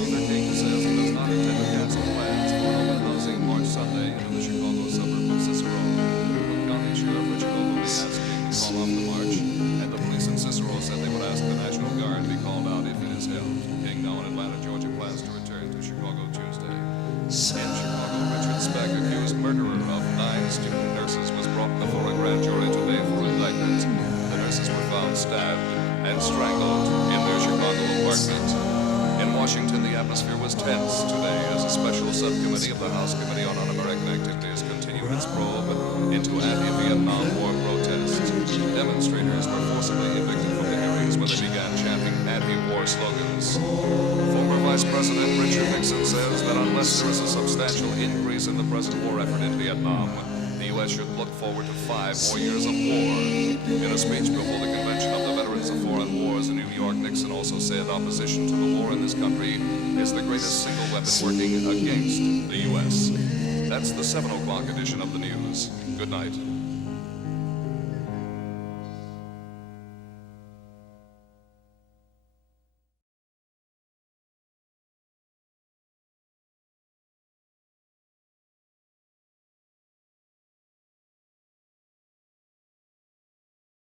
Luther King says he does not intend to cancel plans for an open housing March Sunday in the Chicago suburb of Cicero. Cook County Sheriff Richard Ogilvie asked King to call off the march, and the police in Cicero said they would ask the National Guard to be called out if it is held. King, now in Atlanta, Georgia, plans to return to Chicago Tuesday. In Chicago, Richard Speck, accused murderer of 9 student nurses, was brought before a grand jury today for indictment. The nurses were found stabbed and strangled in their Chicago apartment. In Washington, the atmosphere was tense today as a special subcommittee of the House Committee on Un-American Activities continued its probe into anti-Vietnam War protests. Demonstrators were forcibly evicted from the areas where they began chanting anti-war slogans. Former Vice President Richard Nixon says that unless there is a substantial increase in the present war effort in Vietnam, the U.S. should look forward to 5 more years of war. In a speech before the Convention of the Veterans of Foreign Wars in New York, Nixon also said opposition to the war in this country is the greatest single weapon working against the U.S. That's the 7 o'clock edition of the news. Good night.